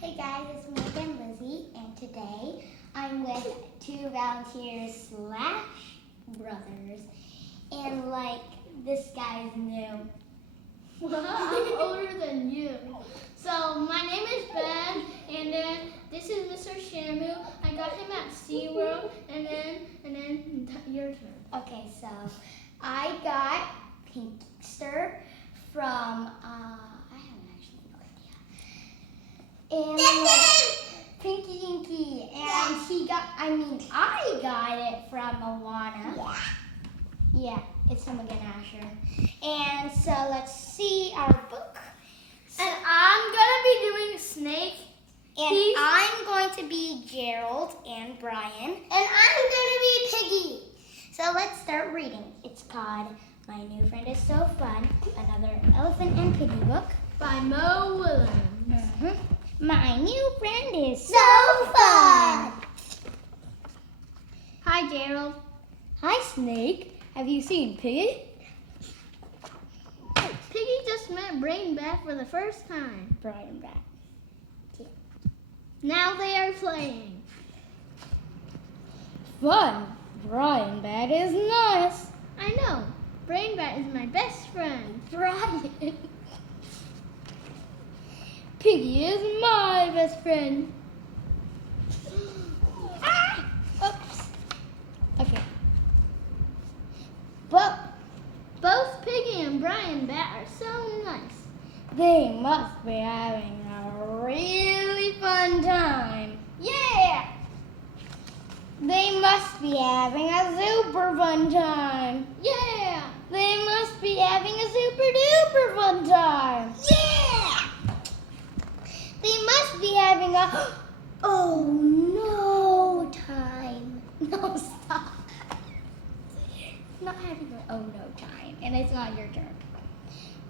Hey guys, it's me again, Lizzy, and today I'm with two volunteers / brothers, and this guy's new. I'm older than you. So my name is Ben, and then this is Mr. Shamu. I got him at SeaWorld, and then your turn. Okay, so I got Pinkster from I haven't actually no idea. And Pinky Inky, and I got it from Moana. Yeah, it's from again Asher. And so let's see our book. And I'm gonna be doing Snake. And I'm going to be Gerald and Brian. And I'm going to be Piggy. So let's start reading. It's called My New Friend Is So Fun, another Elephant and Piggy book. By Mo Willems. My new friend is so fun. Hi, Gerald. Hi, Snake. Have you seen Piggy? Piggy just met Brain Bat for the first time. Brian back. Now they are playing. Fun. Brian Bat is nice. I know. Brain Bat is my best friend. Brian. Piggy is my best friend. Oops. Okay. But Both Piggy and Brian Bat are so nice. they must be having a really fun time. Yeah! They must be having a super fun time. Yeah! They must be having a super duper fun time. Yeah! They must be having a oh no time. No, stop. Not having an oh no time, and it's not your turn.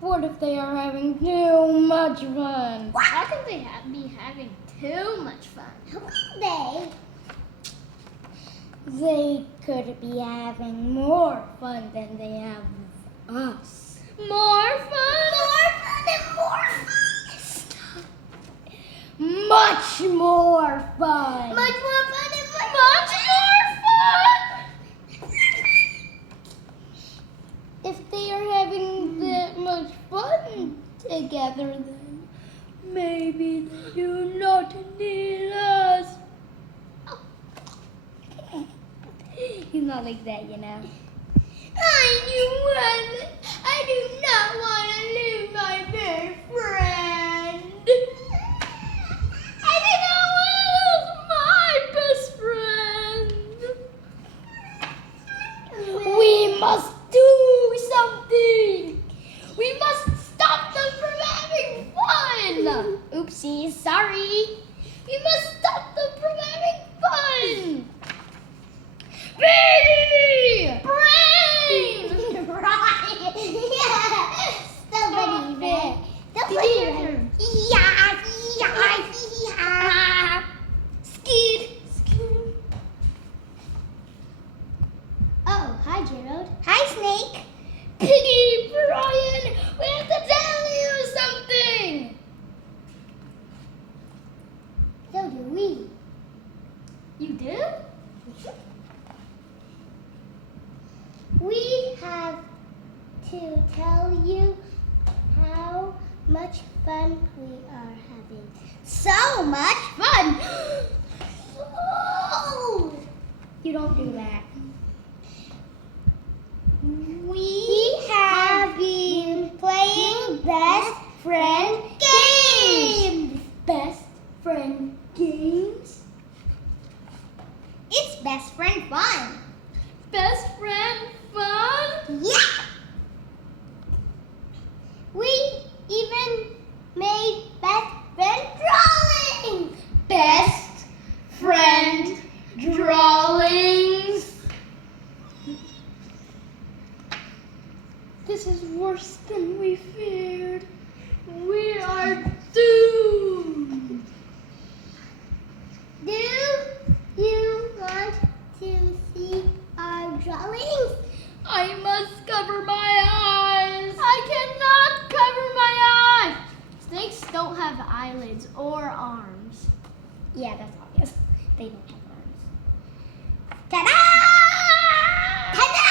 What if they are having too much fun? How can they be having too much fun? How can they could be having more fun than they have with us. More fun? More fun and more fun. Stop. Much more fun. Much more fun and much more fun! If they are having that much fun together, then maybe they do not need us. He's not like that, you know. I do not want to lose my best friend. I did not want to lose my best friend. We must do something. We must stop them from having fun. Oopsie, sorry. We must stop them from having fun. Brain! Brain! Right. Yeah. Somebody there. Theater. Yeah. Skeet. Oh, hi, Gerald. Hi, Snake. Piggy, Brian, we have to tell you something. So do we. You do? We have to tell you how much fun we are having. So much fun! Oh! You don't do that. We have been playing best friend games. Best friend games? It's best friend fun. Best friend fun? Yeah! We even made best friend drawing! Best friend drawings? arms. Yeah, that's obvious. They don't have arms. Ta-da! Ta-da!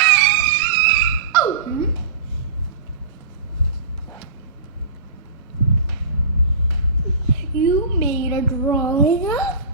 Oh! You made a drawing of